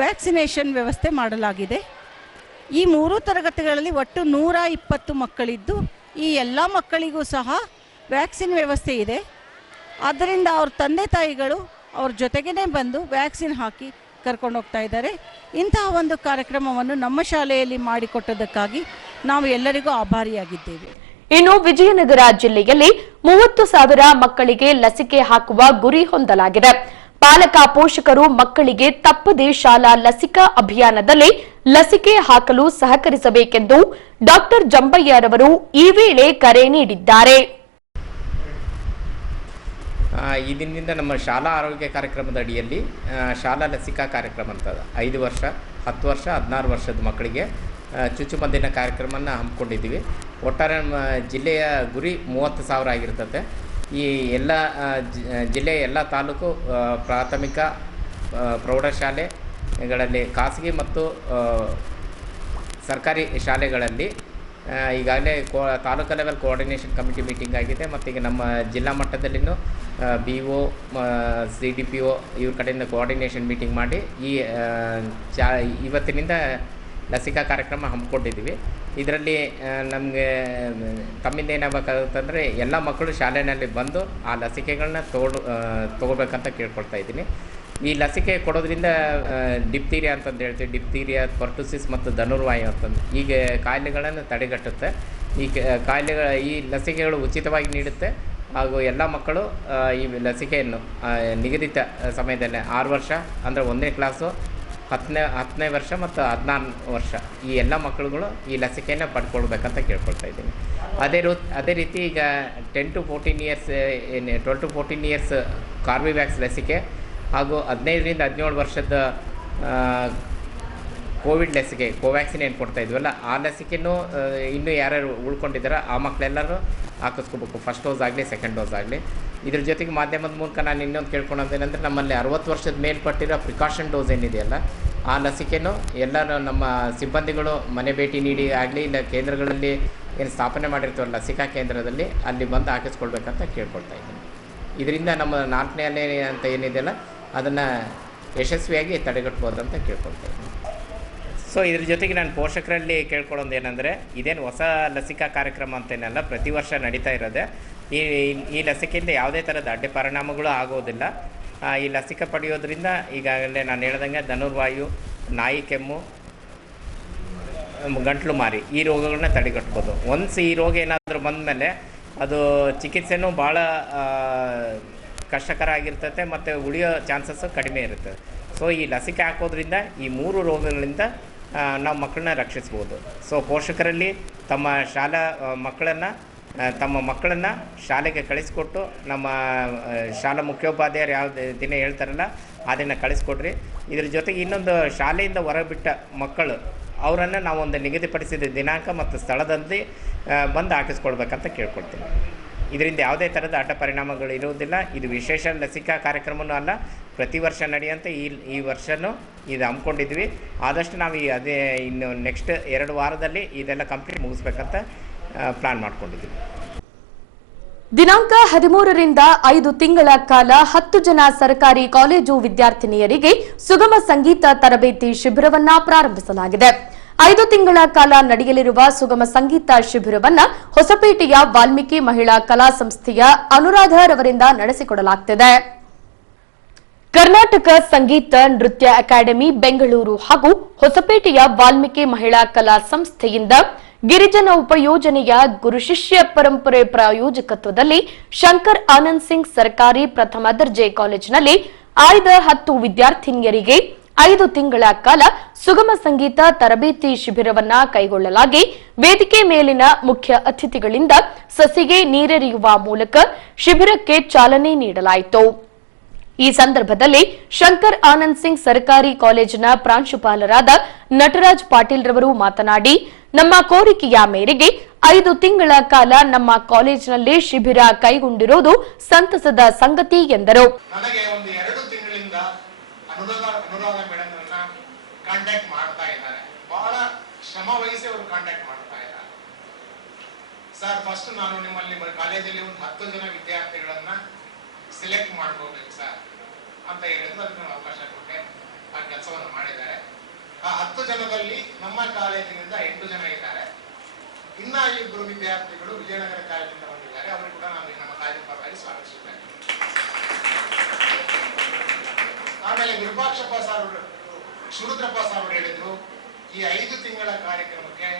ವ್ಯಾಕ್ಸಿನೇಷನ್ ವ್ಯವಸ್ಥೆ ಮಾಡಲಾಗಿದೆ. ಈ 3 ತರಗತಿಗಳಲ್ಲಿ ಒಟ್ಟು 120 ಮಕ್ಕಳಿದ್ದು ಈ ಎಲ್ಲ ಮಕ್ಕಳಿಗೂ ಸಹ ವ್ಯಾಕ್ಸಿನ್ ವ್ಯವಸ್ಥೆ ಇದೆ. ಆದ್ದರಿಂದ ಅವ್ರ ತಂದೆ ತಾಯಿಗಳು ಅವ್ರ ಜೊತೆಗೇ ಬಂದು ವ್ಯಾಕ್ಸಿನ್ ಹಾಕಿ ಕರ್ಕೊಂಡು ಹೋಗ್ತಾ ಇದ್ದಾರೆ. ಇಂತಹ ಒಂದು ಕಾರ್ಯಕ್ರಮವನ್ನು ನಮ್ಮ ಶಾಲೆಯಲ್ಲಿ ಮಾಡಿಕೊಟ್ಟದಕ್ಕಾಗಿ ನಾವು ಎಲ್ಲರಿಗೂ ಆಭಾರಿಯಾಗಿದ್ದೇವೆ. ಇನ್ನು ವಿಜಯನಗರ ಜಿಲ್ಲೆಯಲ್ಲಿ 30,000 ಮಕ್ಕಳಿಗೆ ಲಸಿಕೆ ಹಾಕುವ ಗುರಿ ಹೊಂದಲಾಗಿದೆ. ಪಾಲಕ ಪೋಷಕರು ಮಕ್ಕಳಿಗೆ ತಪ್ಪದೆ ಶಾಲಾ ಲಸಿಕಾ ಅಭಿಯಾನದಲ್ಲಿ ಲಸಿಕೆ ಹಾಕಲು ಸಹಕರಿಸಬೇಕೆಂದು ಡಾಕ್ಟರ್ ಜಂಬಯ್ಯರವರು ಈ ವೇಳೆ ಕರೆ ನೀಡಿದ್ದಾರೆ. ಈ ದಿನದಿಂದ ನಮ್ಮ ಶಾಲಾ ಆರೋಗ್ಯ ಕಾರ್ಯಕ್ರಮದ ಅಡಿಯಲ್ಲಿ ಶಾಲಾ ಲಸಿಕಾ ಕಾರ್ಯಕ್ರಮ ಅಂತ 5 ವರ್ಷ, 10 ವರ್ಷ, 16 ವರ್ಷದ ಮಕ್ಕಳಿಗೆ ಚುಚ್ಚುಮದ್ದಿನ ಕಾರ್ಯಕ್ರಮವನ್ನು ಹಮ್ಮಿಕೊಂಡಿದ್ದೀವಿ. ಒಟ್ಟಾರೆ ನಮ್ಮ ಜಿಲ್ಲೆಯ ಗುರಿ 30,000 ಆಗಿರ್ತದೆ. ಈ ಎಲ್ಲ ಜಿಲ್ಲೆಯ ಎಲ್ಲ ತಾಲೂಕು ಪ್ರಾಥಮಿಕ ಪ್ರೌಢಶಾಲೆಗಳಲ್ಲಿ ಖಾಸಗಿ ಮತ್ತು ಸರ್ಕಾರಿ ಶಾಲೆಗಳಲ್ಲಿ ಈಗಾಗಲೇ taluk level coordination committee meeting ಆಗಿದೆ. ಮತ್ತು ಈಗ ನಮ್ಮ ಜಿಲ್ಲಾ ಮಟ್ಟದಲ್ಲಿನೂ BO CDPO ಇವ್ರ ಕಡೆಯಿಂದ ಕೋಆರ್ಡಿನೇಷನ್ ಮೀಟಿಂಗ್ ಮಾಡಿ ಇವತ್ತಿನಿಂದ ಲಸಿಕಾ ಕಾರ್ಯಕ್ರಮ ಹಮ್ಮಿಕೊಂಡಿದ್ದೀವಿ. ಇದರಲ್ಲಿ ನಮಗೆ ತಮ್ಮಿಂದ ಏನಾಗಬೇಕಾಗುತ್ತಂದರೆ ಎಲ್ಲ ಮಕ್ಕಳು ಶಾಲೆಯಲ್ಲಿ ಬಂದು ಆ ಲಸಿಕೆಗಳನ್ನ ತೊಗೋಬೇಕಂತ ಕೇಳ್ಕೊಳ್ತಾ ಇದ್ದೀನಿ. ಈ ಲಸಿಕೆ ಕೊಡೋದ್ರಿಂದ ಡಿಪ್ತೀರಿಯಾ ಅಂತಂದು ಹೇಳ್ತೀವಿ, ಡಿಪ್ತೀರಿಯಾ, ಪರ್ಟುಸಿಸ್ ಮತ್ತು ಧನುರ್ವಾಯು ಅಂತಂದು ಈಗ ಕಾಯಿಲೆಗಳನ್ನು ತಡೆಗಟ್ಟುತ್ತೆ. ಈ ಲಸಿಕೆಗಳು ಉಚಿತವಾಗಿ ನೀಡುತ್ತೆ ಹಾಗೂ ಎಲ್ಲ ಮಕ್ಕಳು ಈ ಲಸಿಕೆಯನ್ನು ನಿಗದಿತ ಸಮಯದಲ್ಲಿ 6 ವರ್ಷ ಅಂದರೆ 1ನೇ ಕ್ಲಾಸು, 10ನೇ ವರ್ಷ ಮತ್ತು 14 ವರ್ಷ ಈ ಎಲ್ಲ ಮಕ್ಕಳುಗಳು ಈ ಲಸಿಕೆಯನ್ನು ಪಡ್ಕೊಳ್ಬೇಕಂತ ಕೇಳ್ಕೊಳ್ತಾ ಇದ್ದೀನಿ. ಅದೇ ರೀತಿ ಈಗ 10 to 14 years 12 to 14 years Corbevax ಲಸಿಕೆ ಹಾಗೂ 15ರಿಂದ 17 ವರ್ಷದ ಕೋವಿಡ್ ಲಸಿಕೆ ಕೋವ್ಯಾಕ್ಸಿನ್ ಏನು ಕೊಡ್ತಾ ಇದ್ವಲ್ಲ ಆ ಲಸಿಕೆನೂ ಇನ್ನೂ ಯಾರ್ಯಾರು ಉಳ್ಕೊಂಡಿದ್ದಾರೆ ಆ ಮಕ್ಕಳೆಲ್ಲರೂ ಹಾಕಿಸ್ಕೋಬೇಕು. ಫಸ್ಟ್ ಡೋಸ್ ಆಗಲಿ, ಸೆಕೆಂಡ್ ಡೋಸ್ ಆಗಲಿ. ಇದ್ರ ಜೊತೆಗೆ ಮಾಧ್ಯಮದ ಮೂಲಕ ನಾನು ಇನ್ನೊಂದು ಕೇಳ್ಕೊಳೋದೇನೆಂದರೆ ನಮ್ಮಲ್ಲಿ 60 ವರ್ಷದ ಮೇಲ್ಪಟ್ಟಿರೋ ಪ್ರಿಕಾಷನ್ ಡೋಸ್ ಏನಿದೆಯಲ್ಲ ಆ ಲಸಿಕೆನೂ ಎಲ್ಲರೂ ನಮ್ಮ ಸಿಬ್ಬಂದಿಗಳು ಮನೆ ಭೇಟಿ ನೀಡಿ ಆಗಲಿ ಇಲ್ಲ ಕೇಂದ್ರಗಳಲ್ಲಿ ಏನು ಸ್ಥಾಪನೆ ಮಾಡಿರ್ತೀವಲ್ಲ ಲಸಿಕಾ ಕೇಂದ್ರದಲ್ಲಿ ಅಲ್ಲಿ ಬಂದು ಹಾಕಿಸ್ಕೊಳ್ಬೇಕಂತ ಕೇಳ್ಕೊಳ್ತಾ ಇದ್ದೀನಿ. ಇದರಿಂದ ನಮ್ಮ 4ನೇ ಅಲೆ ಅಂತ ಏನಿದೆಯಲ್ಲ ಅದನ್ನು ಯಶಸ್ವಿಯಾಗಿ ತಡೆಗಟ್ಬೋದು ಅಂತ ಕೇಳ್ಕೊಳ್ತಾ ಇದ್ದೀನಿ. ಸೊ ಇದ್ರ ಜೊತೆಗೆ ನಾನು ಪೋಷಕರಲ್ಲಿ ಕೇಳ್ಕೊಳ್ಳೋದು ಏನಂದರೆ ಇದೇನು ಹೊಸ ಲಸಿಕಾ ಕಾರ್ಯಕ್ರಮ ಅಂತೇನಲ್ಲ, ಪ್ರತಿ ವರ್ಷ ನಡೀತಾ ಇರೋದೆ. ಈ ಲಸಿಕೆಯಿಂದ ಯಾವುದೇ ಥರದ ಅಡ್ಡ ಪರಿಣಾಮಗಳು ಆಗೋದಿಲ್ಲ. ಈ ಲಸಿಕೆ ಪಡೆಯೋದ್ರಿಂದ ಈಗಾಗಲೇ ನಾನು ಹೇಳ್ದಂಗೆ ಧನುರ್ವಾಯು, ನಾಯಿ ಕೆಮ್ಮು, ಗಂಟ್ಲು ಮಾರಿ ಈ ರೋಗಗಳನ್ನ ತಡೆಗಟ್ಬೋದು. ಒನ್ಸ್ ಈ ರೋಗ ಏನಾದರೂ ಬಂದಮೇಲೆ ಅದು ಚಿಕಿತ್ಸೆನೂ ಭಾಳ ಕಷ್ಟಕರ ಆಗಿರ್ತದೆ ಮತ್ತು ಉಳಿಯೋ ಚಾನ್ಸಸ್ಸು ಕಡಿಮೆ ಇರುತ್ತೆ. ಸೊ ಈ ಲಸಿಕೆ ಹಾಕೋದ್ರಿಂದ ಈ 3 ರೋಗಗಳಿಂದ ನಾವು ಮಕ್ಕಳನ್ನ ರಕ್ಷಿಸ್ಬೋದು. ಸೊ ಪೋಷಕರಲ್ಲಿ ತಮ್ಮ ಮಕ್ಕಳನ್ನು ಶಾಲೆಗೆ ಕಳಿಸ್ಕೊಟ್ಟು ನಮ್ಮ ಶಾಲಾ ಮುಖ್ಯೋಪಾಧ್ಯಾಯರು ಯಾವ ದಿನ ಹೇಳ್ತಾರಲ್ಲ ಆ ದಿನ ಕಳಿಸ್ಕೊಡ್ರಿ. ಇದ್ರ ಜೊತೆಗೆ ಇನ್ನೊಂದು ಶಾಲೆಯಿಂದ ಹೊರಬಿಟ್ಟ ಮಕ್ಕಳು ಅವರನ್ನು ನಾವು ಒಂದು ನಿಗದಿಪಡಿಸಿದ ದಿನಾಂಕ ಮತ್ತು ಸ್ಥಳದಲ್ಲಿ ಬಂದು ಹಾಕಿಸ್ಕೊಳ್ಬೇಕಂತ ಕೇಳ್ಕೊಳ್ತೀನಿ. ಇದರಿಂದ ಯಾವುದೇ ಥರದ ಅಡ್ಡ ಪರಿಣಾಮಗಳು ಇರುವುದಿಲ್ಲ. ಇದು ವಿಶೇಷ ಲಸಿಕಾ ಕಾರ್ಯಕ್ರಮವೂ ಅಲ್ಲ, ಪ್ರತಿ ವರ್ಷ ನಡೆಯುವಂತೆ ಈ ವರ್ಷವೂ ಇದು ಹಮ್ಮಿಕೊಂಡಿದ್ವಿ. ಆದಷ್ಟು ನಾವು ಇನ್ನು ನೆಕ್ಸ್ಟ್ 2 ವಾರದಲ್ಲಿ ಇದೆಲ್ಲ ಕಂಪ್ಲೀಟ್ ಮುಗಿಸ್ಬೇಕಂತ ಪ್ಲಾನ್ ಮಾಡ್ಕೊಂಡಿದ್ದೀವಿ. ದಿನಾಂಕ 13ರಿಂದ 5 ತಿಂಗಳ ಕಾಲ 10 ಜನ ಸರ್ಕಾರಿ ಕಾಲೇಜು ವಿದ್ಯಾರ್ಥಿನಿಯರಿಗೆ ಸುಗಮ ಸಂಗೀತ ತರಬೇತಿ ಶಿಬಿರವನ್ನ ಪ್ರಾರಂಭಿಸಲಾಗಿದೆ. 5 ತಿಂಗಳ ಕಾಲ ನಡೆಯಲಿರುವ ಸುಗಮ ಸಂಗೀತ ಶಿಬಿರವನ್ನ ಹೊಸಪೇಟೆಯ ವಾಲ್ಮೀಕಿ ಮಹಿಳಾ ಕಲಾ ಸಂಸ್ಥೆಯ ಅನುರಾಧರವರಿಂದ ನಡೆಸಿಕೊಡಲಾಗುತ್ತಿದೆ. ಕರ್ನಾಟಕ ಸಂಗೀತ ನೃತ್ಯ ಅಕಾಡೆಮಿ ಬೆಂಗಳೂರು ಹಾಗೂ ಹೊಸಪೇಟೆಯ ವಾಲ್ಮೀಕಿ ಮಹಿಳಾ ಕಲಾ ಸಂಸ್ಥೆಯಿಂದ ಗಿರಿಜನ ಉಪಯೋಜನೆಯ ಗುರು ಶಿಷ್ಯ ಪರಂಪರೆ ಪ್ರಾಯೋಜಕತ್ವದಲ್ಲಿ ಶಂಕರ್ ಆನಂದ್ ಸಿಂಗ್ ಸರ್ಕಾರಿ ಪ್ರಥಮ ದರ್ಜೆ ಕಾಲೇಜಿನಲ್ಲಿ ಆಯ್ದ 10 ವಿದ್ಯಾರ್ಥಿನಿಯರಿಗೆ 5 ತಿಂಗಳ ಕಾಲ ಸುಗಮ ಸಂಗೀತ ತರಬೇತಿ ಶಿಬಿರವನ್ನ ಕೈಗೊಳ್ಳಲಾಗಿ ವೇದಿಕೆ ಮೇಲಿನ ಮುಖ್ಯ ಅತಿಥಿಗಳಿಂದ ಸಸಿಗೆ ನೀರೆರೆಯುವ ಮೂಲಕ ಶಿಬಿರಕ್ಕೆ ಚಾಲನೆ ನೀಡಲಾಯಿತು. ಈ ಸಂದರ್ಭದಲ್ಲಿ ಶಂಕರ್ ಆನಂದ್ ಸಿಂಗ್ ಸರ್ಕಾರಿ ಕಾಲೇಜಿನ ಪ್ರಾಂಶುಪಾಲರಾದ ನಟರಾಜ್ ಪಾಟೀಲ್ ರವರು ಮಾತನಾಡಿ, ನಮ್ಮ ಕೋರಿಕೆಯ ಮೇರೆಗೆ 5 ತಿಂಗಳ ಕಾಲ ನಮ್ಮ ಕಾಲೇಜಿನಲ್ಲಿ ಶಿಬಿರ ಕೈಗೊಂಡಿರುವುದು ಸಂತಸದ ಸಂಗತಿ ಎಂದರು. ನನಗೆ ಒಂದು 2 ತಿಂಗಳಿಂದ ಅನುರಾಧ ಮೇಡಮ್ ಕಾಂಟ್ಯಾಕ್ಟ್ ಮಾಡ್ತಾ ಇದ್ದಾರೆ. ಬಹಳ ಶ್ರಮ ವಹಿಸಿ ಅವರು ಕಾಂಟ್ಯಾಕ್ಟ್ ಮಾಡ್ತಾ ಇದ್ದಾರೆ. ಸರ್, ಫಸ್ಟ್ ನಾನು ನಿಮ್ಮಲ್ಲಿ ಕಾಲೇಜಲ್ಲಿ ಒಂದು 10 ಜನ ವಿದ್ಯಾರ್ಥಿಗಳನ್ನ ಸೆಲೆಕ್ಟ್ ಮಾಡ್ಕೋಬೇಕು ಸರ್ ಅಂತ ಹೇಳಿದ್ರು. ಅದಕ್ಕೆ ಅವಕಾಶ ಕೊಟ್ಟೆ, ಆ ಕೆಲಸವನ್ನು ಮಾಡಿದ್ದಾರೆ. ಆ 10 ಜನದಲ್ಲಿ ನಮ್ಮ ಕಾಲೇಜಿನಿಂದ 8 ಜನ ಇದ್ದಾರೆ. ಇನ್ನ 2 ವಿದ್ಯಾರ್ಥಿಗಳು ವಿಜಯನಗರ ಕಾಲೇಜಿನಿಂದ ಬಂದಿದ್ದಾರೆ. ಅವರು ಕೂಡ ನಾನು ನಮ್ಮ ಕಾಲೇಜಿನ ಪರವಾಗಿ ಸ್ವಾಗತಿಸುತ್ತೇನೆ. ಆಮೇಲೆ ವಿರೂಪಾಕ್ಷಪ್ಪ ಸರ್, ಶಿವರುದ್ರಪ್ಪ ಸರ್ ಅವರು ಹೇಳಿದ್ರು, ಈ 5 ತಿಂಗಳ ಕಾರ್ಯಕ್ರಮಕ್ಕೆ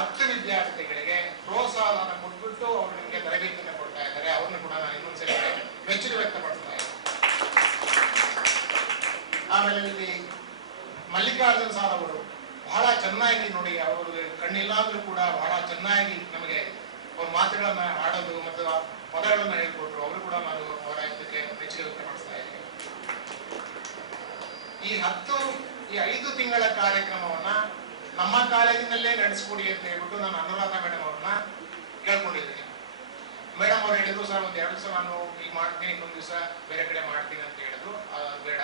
10 ವಿದ್ಯಾರ್ಥಿಗಳಿಗೆ ಪ್ರೋತ್ಸಾಹನ ಕೊಟ್ಬಿಟ್ಟು ಅವರು ನಿಮಗೆ ತರಬೇತಿಯನ್ನು ಕೊಡ್ತಾ ಇದ್ದಾರೆ. ಅವ್ರನ್ನ ಕೂಡ ನಾನು ಇನ್ನೊಂದ್ಸರಿ ಮೆಚ್ಚುಗೆ ವ್ಯಕ್ತಪಡ್ತಾ ಇದ್ದೀನಿ. ಆಮೇಲೆ ಇಲ್ಲಿ ಮಲ್ಲಿಕಾರ್ಜುನ್ ಸರ್ ಅವರು ಬಹಳ ಚೆನ್ನಾಗಿ ನೋಡಿ, ಅವರು ಕಣ್ಣಿಲ್ಲಾದ್ರೂ ಕೂಡ ಬಹಳ ಚೆನ್ನಾಗಿ ನಮಗೆ ಅವ್ರ ಮಾತುಗಳನ್ನ ಆಡೋದು ಮತ್ತು ಪದಗಳನ್ನ ಹೇಳ್ಕೊಟ್ರು. ಅವರು ಕೂಡ ನಾನು ಅವರ ಇದಕ್ಕೆ ಮೆಚ್ಚುಗೆ ವ್ಯಕ್ತಪಡಿಸ್ತಾ ಇದ್ದೀನಿ. ಈ 5 ತಿಂಗಳ ಕಾರ್ಯಕ್ರಮವನ್ನ ನಮ್ಮ ಕಾಲೇಜಿನಲ್ಲೇ ನಡೆಸ್ಕೊಡಿ ಅಂತ ಹೇಳ್ಬಿಟ್ಟು ನಾನು ಅನುರಾಧ ಮೇಡಮ್ ಅವ್ರನ್ನ ಕೇಳ್ಕೊಂಡಿದ್ದೀನಿ. ಮೇಡಮ್ ಅವ್ರು ಹೇಳಿದ್ರು, ಸರ್ 1-2 ದಿವಸ ನಾನು ಈಗ ಮಾಡ್ತೀನಿ, ಇನ್ನೊಂದು ದಿವಸ ಬೇರೆ ಕಡೆ ಮಾಡ್ತೀನಿ ಅಂತ ಹೇಳಿದ್ರು. ಬೇಡ,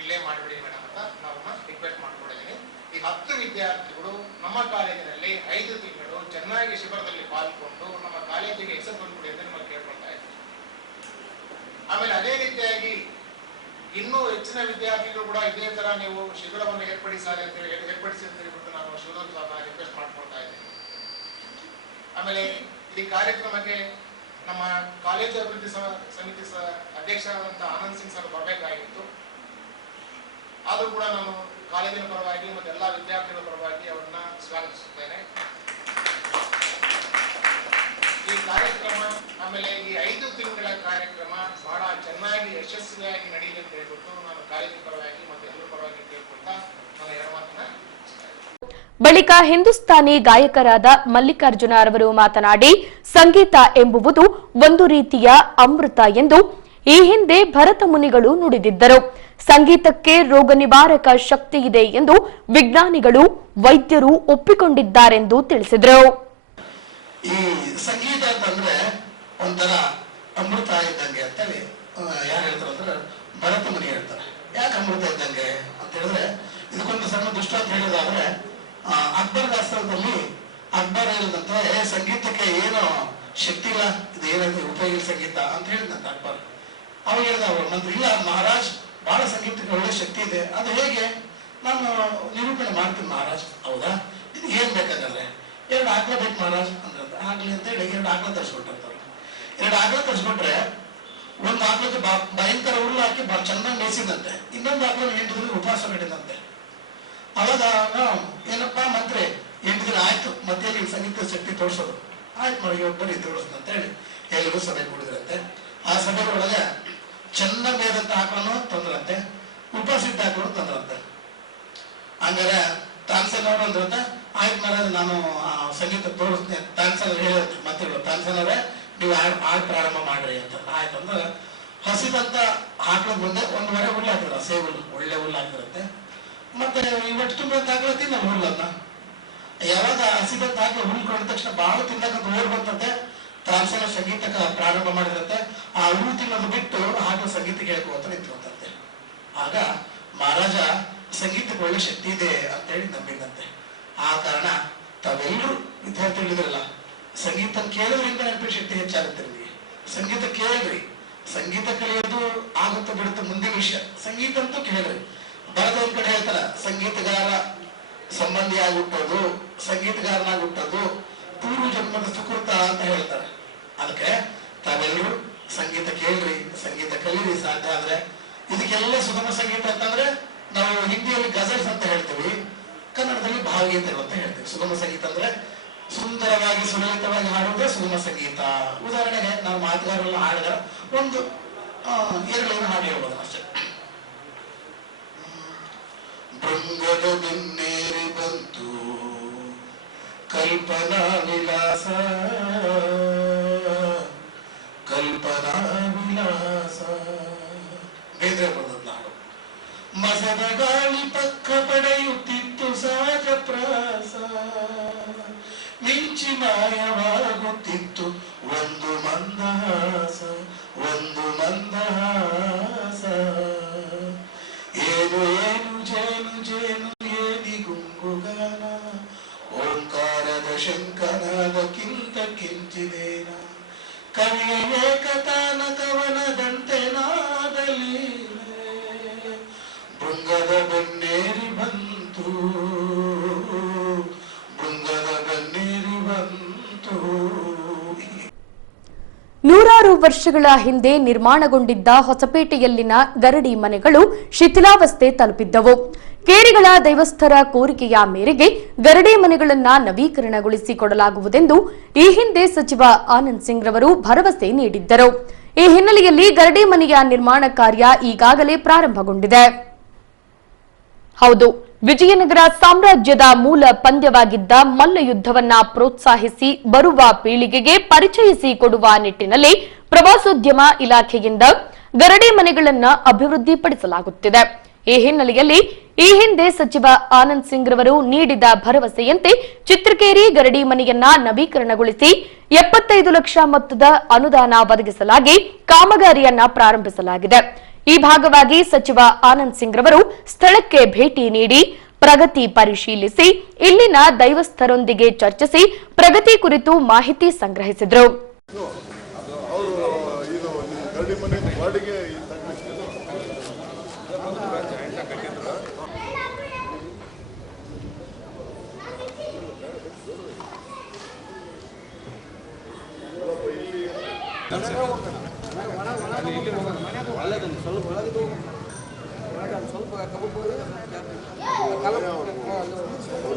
ಇಲ್ಲೇ ಮಾಡಿಬಿಡಿ ಮೇಡಮ್ ಅಂತ ನಾವು ರಿಕ್ವೆಸ್ಟ್ ಮಾಡ್ಕೊಂಡಿದ್ದೀನಿ. ಈ 10 ವಿದ್ಯಾರ್ಥಿಗಳು ನಮ್ಮ ಕಾಲೇಜಿನಲ್ಲಿ 5 ತಿಂಗಳು ಚೆನ್ನಾಗಿ ಶಿಬಿರದಲ್ಲಿ ಪಾಲ್ಗೊಂಡು ನಮ್ಮ ಕಾಲೇಜಿಗೆ ಹೆಸರು ತಂದುಕೊಡಿ ಅಂತ ನಿಮಗೆ ಕೇಳ್ಕೊಳ್ತಾ ಇದ್ದೀನಿ. ಆಮೇಲೆ ಅದೇ ರೀತಿಯಾಗಿ ಇನ್ನೂ ಹೆಚ್ಚಿನ ವಿದ್ಯಾರ್ಥಿಗಳು ಕೂಡ ಇದೇ ತರ ನೀವು ಶಿಬಿರವನ್ನು ಏರ್ಪಡಿಸಿ ಅಂತ ಹೇಳ್ಬಿಟ್ಟು ನಾನು ಶಿವರಾಜ್ ರಿಕ್ವೆಸ್ಟ್ ಮಾಡ್ಕೊಳ್ತಾ ಇದ್ದೀನಿ. ಆಮೇಲೆ ಈ ಕಾರ್ಯಕ್ರಮಕ್ಕೆ ನಮ್ಮ ಕಾಲೇಜು ಅಭಿವೃದ್ಧಿ ಸಮಿತಿ ಅಧ್ಯಕ್ಷರಾದಂಥ ಆನಂದ್ ಸಿಂಗ್ ಸರ್ ಬರಬೇಕಾಗಿತ್ತು. ಆದರೂ ಕೂಡ ನಾನು ಕಾಲೇಜಿನ ಪರವಾಗಿ ಮತ್ತು ಎಲ್ಲ ವಿದ್ಯಾರ್ಥಿಗಳ ಪರವಾಗಿ ಅವರನ್ನ ಸ್ವಾಗತಿಸುತ್ತೇನೆ. ಈ ಕಾರ್ಯಕ್ರಮ ಆಮೇಲೆ ಈ 5 ತಿಂಗಳ ಕಾರ್ಯಕ್ರಮ ಬಹಳ ಚೆನ್ನಾಗಿ ಯಶಸ್ವಿಯಾಗಿ ನಡೆಯಲಿ ಅಂತ ಹೇಳ್ಬಿಟ್ಟು ನಾನು ಕಾಲೇಜಿನ ಪರವಾಗಿ ಮತ್ತು ಎಲ್ಲರ ಪರವಾಗಿ ಕೇಳ್ಕೊಳ್ತಾ ನನ್ನ 2 ಮಾತನ್ನ. ಬಳಿಕ ಹಿಂದೂಸ್ತಾನಿ ಗಾಯಕರಾದ ಮಲ್ಲಿಕಾರ್ಜುನ ಅವರು ಮಾತನಾಡಿ, ಸಂಗೀತ ಎಂಬುವುದು ಒಂದು ರೀತಿಯ ಅಮೃತ ಎಂದು ಈ ಹಿಂದೆ ಭರತ ಮುನಿಗಳು ನುಡಿದಿದ್ದರು. ಸಂಗೀತಕ್ಕೆ ರೋಗ ನಿವಾರಕ ಶಕ್ತಿ ಇದೆ ಎಂದು ವಿಜ್ಞಾನಿಗಳು, ವೈದ್ಯರು ಒಪ್ಪಿಕೊಂಡಿದ್ದಾರೆಂದು ತಿಳಿಸಿದರು. ಈ ಸಂಗೀತ ಅಂತಂದ್ರೆ ಒಂಥರ ಅಮೃತ ಇದ್ದಂಗೆ ಅಂತೇಳಿ ಯಾರು ಹೇಳ್ತಾರೆ ಅಂದ್ರೆ ಭರತ ಮುನಿ ಹೇಳ್ತಾರೆ. ಯಾಕೆ ಅಮೃತ ಇದ್ದಂಗೆ ಅಂತ ಹೇಳಿದ್ರೆ, ಇದಕ್ಕೊಂದು ಸಣ್ಣ ದೃಷ್ಟಾಂತ ಹೇಳೋದಾದ್ರೆ, ಅಕ್ಬರ್ ದಾಸ್ತರದಲ್ಲಿ ಅಕ್ಬರ್ ಹೇಳಿದಂತೆ ಸಂಗೀತಕ್ಕೆ ಏನು ಶಕ್ತಿ ಇಲ್ಲ, ಇದು ಏನಾದ್ರು ಉಪಯೋಗ ಸಂಗೀತ ಅಂತ ಹೇಳಿದಂತೆ ಅಕ್ಬರ್. ಅವಾಗ ಹೇಳಿದ ಅವರು ಮಂತ್ರಿ, ಇಲ್ಲ ಮಹಾರಾಜ್, ಬಹಳ ಸಂಗೀತಕ್ಕೆ ಒಳ್ಳೆ ಶಕ್ತಿ ಇದೆ, ಅದು ಹೇಗೆ ನಾನು ನಿರೂಪಣೆ ಮಾಡ್ತೀನಿ ಮಹಾರಾಜ್. ಹೌದಾ, ಇದು ಏನ್ ಬೇಕಾದ್ರೆ 2 ಆಕಳ ಬೇಕು ಮಹಾರಾಜ್ ಅಂದ್ರೆ ಆಗ್ಲಿ ಅಂತ ಹೇಳಿ 2 ಆಕಳ ತರಿಸ್ಕೊಟ್ಟಿರ್ತಾರೆ. 2 ಆಕಳ ತರಿಸ್ಕೊಟ್ರೆ ಒಂದು ಆಕಳಕ್ಕೆ ಭಯಂಕರ ಹುಲ್ಲು ಹಾಕಿ ಚೆನ್ನಾಗಿ ಮೇಯಿಸಿದಂತೆ, ಇನ್ನೊಂದು ಆಕಳ 8 ದಿನ ಉಪವಾಸ ಮಾಡಿದಂತೆ. ಅವಾಗ ಏನಪ್ಪಾ ಮಂತ್ರಿ 8 ದಿನ ಆಯ್ತು, ಮತ್ತೆ ಸಂಗೀತ ಶಕ್ತಿ ತೋರಿಸೋದು ಆಯ್ತು ನೋಡಿ, ಒಬ್ಬರು ತೋರಿಸ್ತು ಅಂತ ಹೇಳಿ ಎಲ್ಲರೂ ಸಭೆ ಕೂಡಿದ್ರಂತೆ. ಆ ಸಭೆ ಒಳಗೆ ಚೆನ್ನಾಗಿ ಮೇದಂತ ಆಕಳನ್ನು ತಂದ್ರಂತೆ, ಉಪವಾಸ ಇದ್ದ ಆಕಳನ್ನು ತಂದ್ರಂತೆ. ಹಂಗಾರೆ ತಾನ್ಸೇನ್ ಅವರು ಅಂದ್ರಂತೆ, ಆಯ್ತು ಮಹಾರಾಜ್ ನಾನು ಸಂಗೀತ ತೋರಿಸ್ತೇನೆ. ತಾನ್ಸೇನ್ ಹೇಳಿದ್ರು ಮತ್ತೆ, ತಾನ್ಸೇನವ್ರೆ ನೀವು ಹಾಡು ಪ್ರಾರಂಭ ಮಾಡ್ರಿ ಅಂತ. ಆಯ್ತು ಅಂದ್ರೆ ಹಸಿದಂತ ಆಕಳ ಮುಂದೆ 1 ಹುಲ್ಲು ಹಾಕಿದ್ರ, ಸೇವ್ ಹುಲ್ಲು, ಒಳ್ಳೆ ಹುಲ್ಲು ಹಾಕಿದ್ರಂತೆ. ಮತ್ತೆ ಇವತ್ತು ತುಂಬ ಆಕಳ ತಿನ್ನಲ್ಲ ಹುಲ್ಲನ್ನ. ಯಾವಾಗ ಹಸಿದಂತ ಆಕಳ ಹುಲ್ಲು ಕೊಂಡ ತಕ್ಷಣ ಬಹಳ ತಿನ್ನಕಂತ ಓಡ್ ಬಂತಂತೆ. ತಾನ್ಸೇನ ಸಂಗೀತಕ್ಕೆ ಪ್ರಾರಂಭ ಮಾಡಿದಂತೆ. ಆ ಹುಲ್ಲು ತಿನ್ನೋದು ಬಿಟ್ಟು ಆಕಳ ಸಂಗೀತ ಕೇಳ್ಕೊಂತ ನಿಂತ್ಕೊಂತಂತೆ. ಆಗ ಮಹಾರಾಜ ಸಂಗೀತಕ್ಕೆ ಒಳ್ಳೆ ಶಕ್ತಿ ಇದೆ ಅಂತ ಹೇಳಿ ನಂಬಿದಂತೆ. ಆ ಕಾರಣ ತಾವೆಲ್ಲರೂ ವಿದ್ಯಾರ್ಥಿಗಳಿದ್ರಲ್ಲ, ಸಂಗೀತ ಕೇಳೋದ್ರಿಂದ ನೆನಪಿನ ಶಕ್ತಿ ಹೆಚ್ಚಾಗುತ್ತೆ ನಿಮಗೆ. ಸಂಗೀತ ಕೇಳ್ರಿ, ಸಂಗೀತ ಕಲಿಯೋದು ಆಗುತ್ತೆ ಬಿಡುತ್ತೆ ಮುಂದಿನ ವಿಷಯ. ಸಂಗೀತ ಅಂತೂ ಕೇಳ್ರಿ. ಬರದ ಒಂದ್ ಕಡೆ ಹೇಳ್ತಾರ, ಸಂಗೀತಗಾರ ಸಂಬಂಧಿಯಾಗಿ ಹುಟ್ಟೋದು, ಸಂಗೀತಗಾರನಾಗಿ ಹುಟ್ಟೋದು ಪೂರ್ವ ಜನ್ಮದ ಸುಕೃತ ಅಂತ ಹೇಳ್ತಾರೆ. ಅದಕ್ಕೆ ತಾವೆಲ್ಲರೂ ಸಂಗೀತ ಕೇಳ್ರಿ, ಸಂಗೀತ ಕಲೀರಿ. ಸಾಧ್ಯ ಆದ್ರೆ ಇದಕ್ಕೆಲ್ಲ ಸುಗಮ ಸಂಗೀತ ಅಂತಂದ್ರೆ ನಾವು ಹಿಂದಿಯಲ್ಲಿ ಗಜಲ್ಸ್ ಅಂತ ಹೇಳ್ತೀವಿ, ಕನ್ನಡದಲ್ಲಿ ಭಾವಗೀತೆಗಳು ಅಂತ ಹೇಳ್ತೀವಿ. ಸುಗಮ ಸಂಗೀತ ಅಂದ್ರೆ ಸುಂದರವಾಗಿ ಸುಲಲಿತವಾಗಿ ಹಾಡೋದೇ ಸುಗಮ ಸಂಗೀತ. ಉದಾಹರಣೆಗೆ ನಾವು ಮಾತುಗಾರರೆಲ್ಲ ಹಾಡಿದ ಒಂದು 2 ಲೈನ್ ಹಾಡು ಹೇಳ್ಬೋದು ಅಷ್ಟೇ. ಭೃಂಗದ ಬೆನ್ನೇರಿ ಬಂತು ಕಲ್ಪನಾ ವಿಲಾಸ, ಕಲ್ಪನಾ ವಿಲಾಸ ಬೇದ್ರೆ ಬರ್ತದ ಹಾಡು. ಮಸದ ಗಾಳಿ ಪಕ್ಕ ಪಡೆಯುತ್ತಿತ್ತು ಸಹಜ ಪ್ರಾಸ, ಮಿಂಚಿ ಮಾಯವಾಗುತ್ತಿತ್ತು ಒಂದು ಮಂದಹಾಸ, ಒಂದು ಮಂದಹಾಸ. ಏನು ಏನು ಜೇನು ಜೇನು ಏನಿ ಗುಂಗುಗಾನ, ಓಂಕಾರದ ಶಂಕನಾದಕ್ಕಿಂತ ಕಿಂಚಿದೇನ, ಕವಿಯ ಏಕತಾನ ಕವನದಂತೆ ನಾದಲೀಲೆ, ಭೃಂಗದ ಬೆನ್ನೇರಿ ಬಂತು, ಭೃಂಗದ ಬೆನ್ನೇರಿ ಬಂತು. ನೂರಾರು ವರ್ಷಗಳ ಹಿಂದೆ ನಿರ್ಮಾಣಗೊಂಡಿದ್ದ ಹೊಸಪೇಟೆಯಲ್ಲಿನ ಗರಡಿ ಮನೆಗಳು ಶಿಥಿಲಾವಸ್ಥೆ ತಲುಪಿದ್ದವು. ಕೇರಿಗಳ ದೈವಸ್ಥರ ಕೋರಿಕೆಯ ಮೇರೆಗೆ ಗರಡಿ ಮನೆಗಳನ್ನು ನವೀಕರಣಗೊಳಿಸಿಕೊಡಲಾಗುವುದೆಂದು ಈ ಹಿಂದೆ ಸಚಿವ ಆನಂದ್ ಸಿಂಗ್ ರವರು ಭರವಸೆ ನೀಡಿದ್ದರು. ಈ ಹಿನ್ನೆಲೆಯಲ್ಲಿ ಗರಡಿ ಮನೆಯ ನಿರ್ಮಾಣ ಕಾರ್ಯ ಈಗಾಗಲೇ ಪ್ರಾರಂಭಗೊಂಡಿದೆ. ಹೌದು, ವಿಜಯನಗರ ಸಾಮ್ರಾಜ್ಯದ ಮೂಲ ಪಂದ್ಯವಾಗಿದ್ದ ಮಲ್ಲಯುದ್ಧವನ್ನ ಪ್ರೋತ್ಸಾಹಿಸಿ ಬರುವ ಪೀಳಿಗೆಗೆ ಪರಿಚಯಿಸಿ ಕೊಡುವ ನಿಟ್ಟಿನಲ್ಲಿ ಪ್ರವಾಸೋದ್ಯಮ ಇಲಾಖೆಯಿಂದ ಗರಡಿ ಮನೆಗಳನ್ನು ಅಭಿವೃದ್ಧಿಪಡಿಸಲಾಗುತ್ತಿದೆ. ಈ ಹಿನ್ನೆಲೆಯಲ್ಲಿ ಈ ಹಿಂದೆ ಸಚಿವ ಆನಂದ್ ಸಿಂಗ್ ರವರು ನೀಡಿದ ಭರವಸೆಯಂತೆ ಚಿತ್ರಕೇರಿ ಗರಡಿ ಮನೆಯನ್ನ ನವೀಕರಣಗೊಳಿಸಿ 75 ಲಕ್ಷ ಮೊತ್ತದ ಅನುದಾನ ಒದಗಿಸಲಾಗಿ ಕಾಮಗಾರಿಯನ್ನ ಪ್ರಾರಂಭಿಸಲಾಗಿದೆ. ಈ ಭಾಗವಾಗಿ ಸಚಿವ ಆನಂದ್ ಸಿಂಗ್ ರವರು ಸ್ಥಳಕ್ಕೆ ಭೇಟಿ ನೀಡಿ ಪ್ರಗತಿ ಪರಿಶೀಲಿಸಿ ಇಲ್ಲಿನ ದೈವಸ್ಥರೊಂದಿಗೆ ಚರ್ಚಿಸಿ ಪ್ರಗತಿ ಕುರಿತು ಮಾಹಿತಿ ಸಂಗ್ರಹಿಸಿದರು.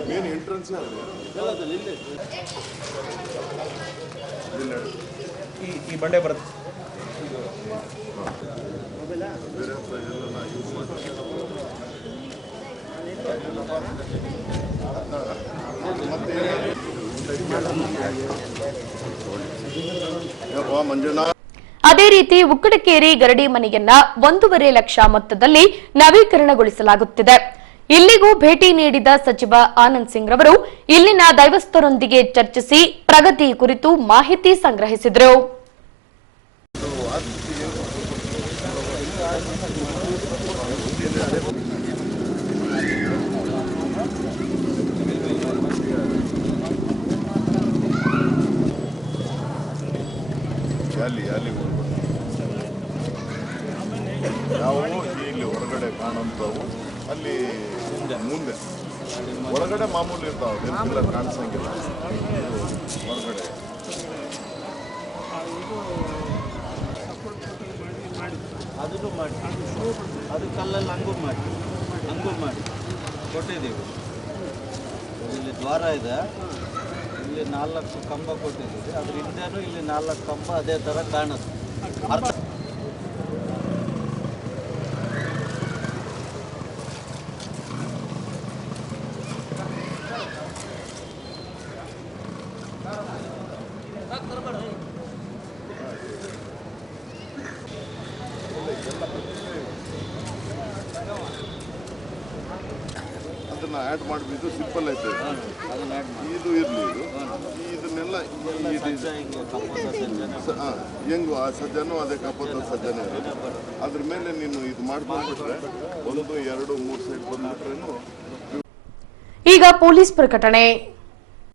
ಮೇನ್ ಎಂಟ್ರೆನ್ಸ್ ಈ ಬಂಡೆ ಬರುತ್ತೆ. ಅದೇ ರೀತಿ ಉಕ್ಕಡಕೇರಿ ಗರಡಿ ಮನೆಯನ್ನ 1.5 ಲಕ್ಷ ಮೊತ್ತದಲ್ಲಿ ನವೀಕರಣಗೊಳಿಸಲಾಗುತ್ತಿದೆ. ಇಲ್ಲಿಗೂ ಭೇಟಿ ನೀಡಿದ ಸಚಿವ ಆನಂದ್ ಸಿಂಗ್ ರವರು ಇಲ್ಲಿನ ದೈವಸ್ಥರೊಂದಿಗೆ ಚರ್ಚಿಸಿ ಪ್ರಗತಿ ಕುರಿತು ಮಾಹಿತಿ ಸಂಗ್ರಹಿಸಿದರು. ನಾವು ಇಲ್ಲಿ ಹೊರಗಡೆ ಕಾಣುವಂಥವು ಅಲ್ಲಿ ಮುಂದೆ ಒಳಗಡೆ ಮಾಮೂಲಿ ಇರ್ತಾವೆ, ಕಾಣಿಸಂಗಿಲ್ಲ ಹೊರಗಡೆ. ಅದನ್ನು ಮಾಡಿ, ಅದು ಕಲ್ಲಲ್ಲಿ ಹಂಗೂ ಮಾಡಿ ಕೊಟ್ಟಿದ್ದೀವಿ. ಇಲ್ಲಿ ದ್ವಾರ ಇದೆ, ಇಲ್ಲಿ 4 ಕಂಬ ಕೊಟ್ಟಿದ್ದೀವಿ. ಅದ್ರ ಹಿಂದೆನೂ ಇಲ್ಲಿ 4 ಕಂಬ ಅದೇ ಥರ ಕಾಣುತ್ತೆ. ಅರ್ಥ ಅದನ್ನ ಆ್ಯಡ್ ಮಾಡಿಬಿಟ್ಟು ಸಿಂಪಲ್ ಐತೆ. ಇದು ಇರಲಿ, ಇದನ್ನೆಲ್ಲ ಹೆಂಗು ಆ ಸಜ್ಜನೂ ಅದೇ ಕಪ್ಪದ ಸಜ್ಜನೇ ಇರೋದು. ಅದ್ರ ಮೇಲೆ ನೀನು ಇದು ಮಾಡ್ಕೊಂಡ್ಬಿಟ್ರೆ 1, 2, 3 ಸೈಡ್ ಬಂದ್ಬಿಟ್ರೇನು. ಈಗ ಪೊಲೀಸ್ ಪ್ರಕಟಣೆ.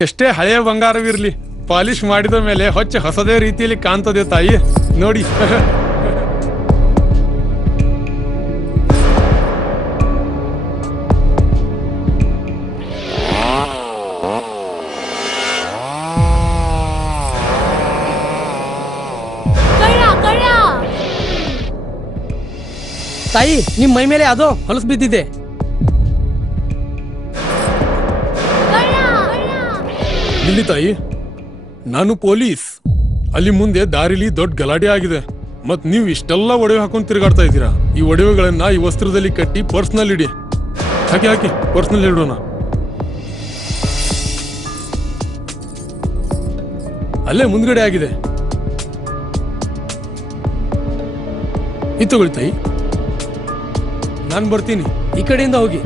ಎಷ್ಟೇ ಹಳೆಯ ಬಂಗಾರವಿರ್ಲಿ, ಪಾಲಿಶ್ ಮಾಡಿದ ಮೇಲೆ ಹೊಸದೇ ರೀತಿಯಲ್ಲಿ ಕಾಣ್ತದೆ ತಾಯಿ, ನೋಡಿ. ತಾಯಿ, ನಿಮ್ ಮೈ ಮೇಲೆ ಅದು ಹೊಲಸು ಬಿದ್ದಿದೆ. ಇಲ್ಲಿ ತಾಯಿ, ನಾನು ಪೊಲೀಸ್. ಅಲ್ಲಿ ಮುಂದೆ ದಾರಿಲಿ ದೊಡ್ಡ ಗಲಾಟೆ ಆಗಿದೆ. ಮತ್ ನೀವು ಇಷ್ಟೆಲ್ಲ ಒಡವೆ ಹಾಕೊಂಡು ತಿರುಗಾಡ್ತಾ ಇದ್ದೀರಾ. ಈ ಒಡವೆಗಳನ್ನ ಈ ವಸ್ತ್ರದಲ್ಲಿ ಕಟ್ಟಿ ಪರ್ಸ್ನಲ್ಲಿ ಇಡಿ. ಹಾಕಿ ಪರ್ಸ್ನಲ್ಲಿ ಇಡೋಣ. ಅಲ್ಲೇ ಮುಂದ್ಗಡೆ ಆಗಿದೆ. ಇದು ತಗೊಳ್ಳಿ ತಾಯಿ, ನಾನು ಬರ್ತೀನಿ. ಈ ಕಡೆಯಿಂದ ಹೋಗಿ.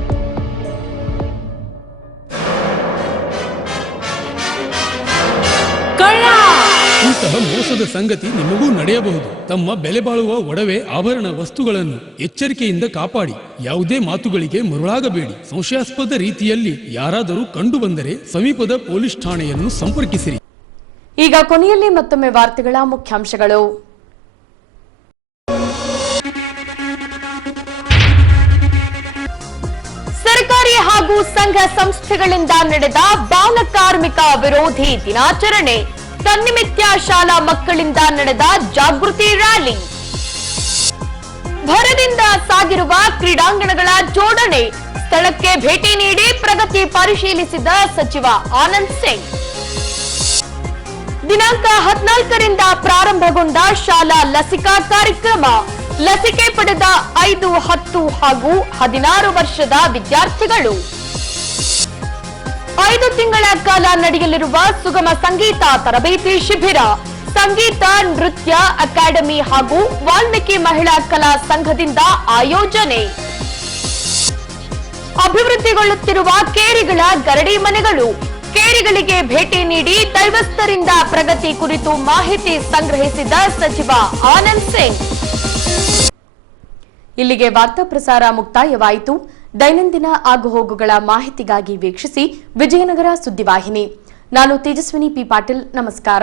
ಇಂತಹ ಮೋಸದ ಸಂಗತಿ ನಿಮಗೂ ನಡೆಯಬಹುದು. ತಮ್ಮ ಬೆಲೆ ಬಾಳುವ ಒಡವೆ ಆಭರಣ ವಸ್ತುಗಳನ್ನು ಎಚ್ಚರಿಕೆಯಿಂದ ಕಾಪಾಡಿ. ಯಾವುದೇ ಮಾತುಗಳಿಗೆ ಮರುಳಾಗಬೇಡಿ. ಸಂಶಯಾಸ್ಪದ ರೀತಿಯಲ್ಲಿ ಯಾರಾದರೂ ಕಂಡು ಬಂದರೆ ಸಮೀಪದ ಪೊಲೀಸ್ ಠಾಣೆಯನ್ನು ಸಂಪರ್ಕಿಸಿರಿ. ಈಗ ಕೊನೆಯಲ್ಲಿ ಮತ್ತೊಮ್ಮೆ ವಾರ್ತೆಗಳ ಮುಖ್ಯಾಂಶಗಳು. ಸರ್ಕಾರಿ ಹಾಗೂ ಸಂಘ ಸಂಸ್ಥೆಗಳಿಂದ ನಡೆದ ಬಾಲಕಾರ್ಮಿಕ ವಿರೋಧಿ ದಿನಾಚರಣೆ. ತನ್ನಿಮಿತ್ಯ ಶಾಲಾ ಮಕ್ಕಳಿಂದ ನಡೆದ ಜಾಗೃತಿ ರ್ಯಾಲಿ. ಭರದಿಂದ ಸಾಗಿರುವ ಕ್ರೀಡಾಂಗಣಗಳ ಜೋಡಣೆ. ಸ್ಥಳಕ್ಕೆ ಭೇಟಿ ನೀಡಿ ಪ್ರಗತಿ ಪರಿಶೀಲಿಸಿದ ಸಚಿವ ಆನಂದ್ ಸಿಂಗ್. ದಿನಾಂಕ 14ರಿಂದ ಪ್ರಾರಂಭಗೊಂಡ ಶಾಲಾ ಲಸಿಕಾ ಕಾರ್ಯಕ್ರಮ. ಲಸಿಕೆ ಪಡೆದ 5, 10 ಹಾಗೂ 16 ವರ್ಷದ ವಿದ್ಯಾರ್ಥಿಗಳು 5 ತಿಂಗಳ ಕಾಲ ನಡೆಯಲಿರುವ ಸುಗಮ ಸಂಗೀತ ತರಬೇತಿ ಶಿಬಿರ ಸಂಗೀತ ನೃತ್ಯ ಅಕಾಡೆಮಿ ಹಾಗೂ ವಾಲ್ಮೀಕಿ ಮಹಿಳಾ ಕಲಾ ಸಂಘದಿಂದ ಆಯೋಜನೆ. ಅಭಿವೃದ್ಧಿಗೊಳ್ಳುತ್ತಿರುವ ಕೇರಿಗಳ ಗರಡಿ ಮನೆಗಳು ಕೇರಿಗಳಿಗೆ ಭೇಟಿ ನೀಡಿ ದೈವಸ್ಥರಿಂದ ಪ್ರಗತಿ ಕುರಿತು ಮಾಹಿತಿ ಸಂಗ್ರಹಿಸಿದ ಸಚಿವ ಆನಂದ್ ಸಿಂಗ್. ಇಲ್ಲಿಗೆ ವಾರ್ತಾ ಪ್ರಸಾರ ಮುಕ್ತಾಯವಾಯಿತು. ದೈನಂದಿನ ಆಗುಹೋಗುಗಳ ಮಾಹಿತಿಗಾಗಿ ವೀಕ್ಷಿಸಿ ವಿಜಯನಗರ ಸುದ್ದಿವಾಹಿನಿ. ನಾನು ತೇಜಸ್ವಿನಿ ಪಿ ಪಾಟೀಲ್. ನಮಸ್ಕಾರ.